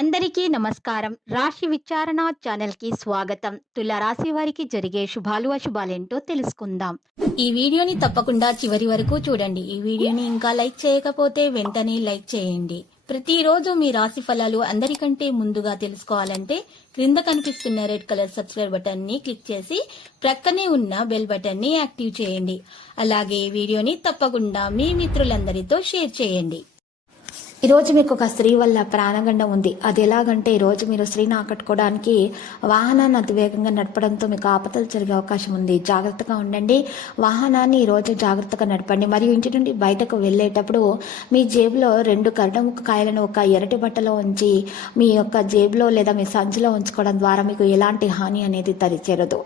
అందరికీ నమస్కారం. రాశి విచారణ ఛానల్‌కి స్వాగతం. తుల రాశి వారికి జరిగే శుభాలు, అశుభాలేంటో తెలుసుకుందాం. ఈ వీడియోని తప్పకుండా చివరి వరకు చూడండి. ఈ వీడియోని ఇంకా లైక్ చేయకపోతే వెంటనే లైక్ చేయండి. ప్రతిరోజు మీ రాశి ఫలాలు అందరికంటే ముందుగా తెలుసుకోవాలంటే క్రింద కనిపిస్తున్న రెడ్ కలర్ సబ్స్క్రైబ్ బటన్ ని క్లిక్ చేసి ప్రక్కనే ఉన్న బెల్ బటన్ ని యాక్టివ్ చేయండి. అలాగే వీడియోని తప్పకుండా మీ మిత్రులందరితో షేర్ చేయండి. ఈరోజు మీకు ఒక స్త్రీ వల్ల ప్రాణగండం ఉంది. అది ఎలాగంటే ఈరోజు మీరు స్త్రీని ఆకట్టుకోవడానికి వాహనాన్ని అతివేగంగా నడపడంతో మీకు ఆపదలు జరిగే అవకాశం ఉంది. జాగ్రత్తగా ఉండండి. వాహనాన్ని ఈరోజు జాగ్రత్తగా నడపండి. మరియు ఇంటి నుండి బయటకు వెళ్ళేటప్పుడు మీ జేబులో 2 కరడముక్క కాయలను ఒక ఎర్రటి బట్టలో ఉంచి మీ యొక్క జేబులో లేదా మీ సంచిలో ఉంచుకోవడం ద్వారా మీకు ఎలాంటి హాని అనేది తరిచేరదు.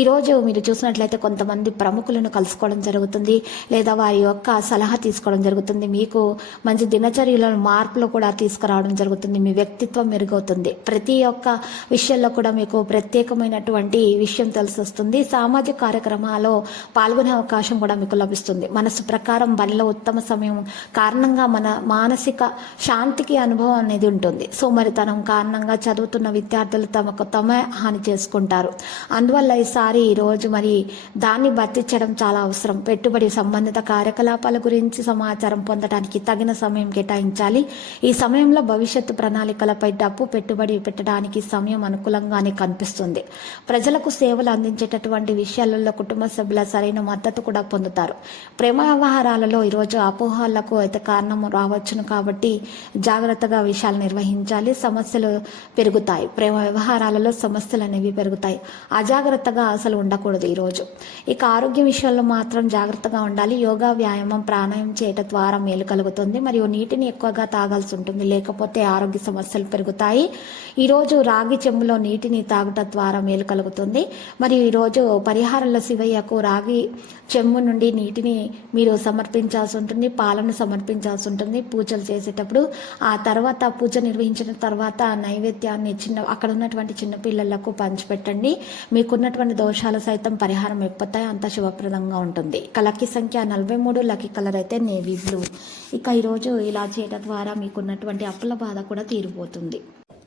ఈరోజు మీరు చూసినట్లయితే కొంతమంది ప్రముఖులను కలుసుకోవడం జరుగుతుంది, లేదా వారి యొక్క సలహా తీసుకోవడం జరుగుతుంది. మీకు మంచి దినచర్యలో మార్పులు కూడా తీసుకురావడం జరుగుతుంది. మీ వ్యక్తిత్వం మెరుగవుతుంది. ప్రతి ఒక్క విషయంలో కూడా మీకు ప్రత్యేకమైనటువంటి విషయం తెలిసి వస్తుంది. సామాజిక కార్యక్రమాల్లో పాల్గొనే అవకాశం కూడా మీకు లభిస్తుంది. మనసు ప్రకారం బలిలో ఉత్తమ సమయం కారణంగా మన మానసిక శాంతికి అనుభవం అనేది ఉంటుంది. సోమరితనం కారణంగా చదువుతున్న విద్యార్థులు తమకు తమే హాని చేసుకుంటారు. అందువల్ల ఈ రోజు మరి దాన్ని భర్తించడం చాలా అవసరం. పెట్టుబడి సంబంధిత కార్యకలాపాల గురించి సమాచారం పొందడానికి తగిన సమయం కేటాయించాలి. ఈ సమయంలో భవిష్యత్తు ప్రణాళికలపై డబ్బు పెట్టుబడి పెట్టడానికి సమయం అనుకూలంగానే కనిపిస్తుంది. ప్రజలకు సేవలు అందించేటటువంటి విషయాలలో కుటుంబ సభ్యుల సరైన మద్దతు కూడా పొందుతారు. ప్రేమ వ్యవహారాలలో ఈరోజు అపోహలకు అయితే కారణం రావచ్చును, కాబట్టి జాగ్రత్తగా విషయాలు నిర్వహించాలి. సమస్యలు పెరుగుతాయి. ప్రేమ వ్యవహారాలలో సమస్యలు అనేవి పెరుగుతాయి. అజాగ్రత్తగా అసలు ఉండకూడదు ఈరోజు. ఇక ఆరోగ్య విషయాల్లో మాత్రం జాగ్రత్తగా ఉండాలి. యోగా, వ్యాయామం, ప్రాణాయామం చేయటం ద్వారా మేలు కలుగుతుంది. మరియు నీటిని ఎక్కువగా తాగాల్సి ఉంటుంది, లేకపోతే ఆరోగ్య సమస్యలు పెరుగుతాయి. ఈరోజు రాగి చెంబులో నీటిని తాగటం ద్వారా మేలు కలుగుతుంది. మరియు ఈరోజు పరిహారంలో శివయ్యకు రాగి చెంబు నుండి నీటిని మీరు సమర్పించాల్సి ఉంటుంది, పాలను సమర్పించాల్సి ఉంటుంది పూజలు చేసేటప్పుడు. ఆ తర్వాత పూజ నిర్వహించిన తర్వాత నైవేద్యాన్ని అక్కడ ఉన్నటువంటి చిన్నపిల్లలకు పంచిపెట్టండి. మీకున్నటువంటి దోషాలు సైతం పరిహారం అయిపోతాయి. అంత శుభప్రదంగా ఉంటుంది. ఇక లక్కీ సంఖ్య 43, లక్కీ కలర్ అయితే నేవీ బ్లూ. ఇక ఈరోజు ఇలా చేయడం ద్వారా మీకున్నటువంటి అప్పుల బాధ కూడా తీరిపోతుంది.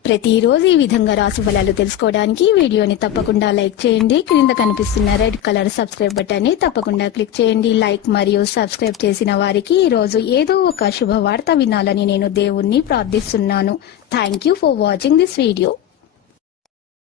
ప్రతిరోజు ఈ విధంగా రాశి ఫలాలు తెలుసుకోవడానికి వీడియోని తప్పకుండా లైక్ చేయండి. క్రింద కనిపిస్తున్న రెడ్ కలర్ సబ్స్క్రైబ్ బటన్ ని తప్పకుండా క్లిక్ చేయండి. లైక్ మరియు సబ్స్క్రైబ్ చేసిన వారికి ఈ రోజు ఏదో ఒక శుభవార్త వినాలని నేను దేవుణ్ణి ప్రార్థిస్తున్నాను. Thank you for watching this video.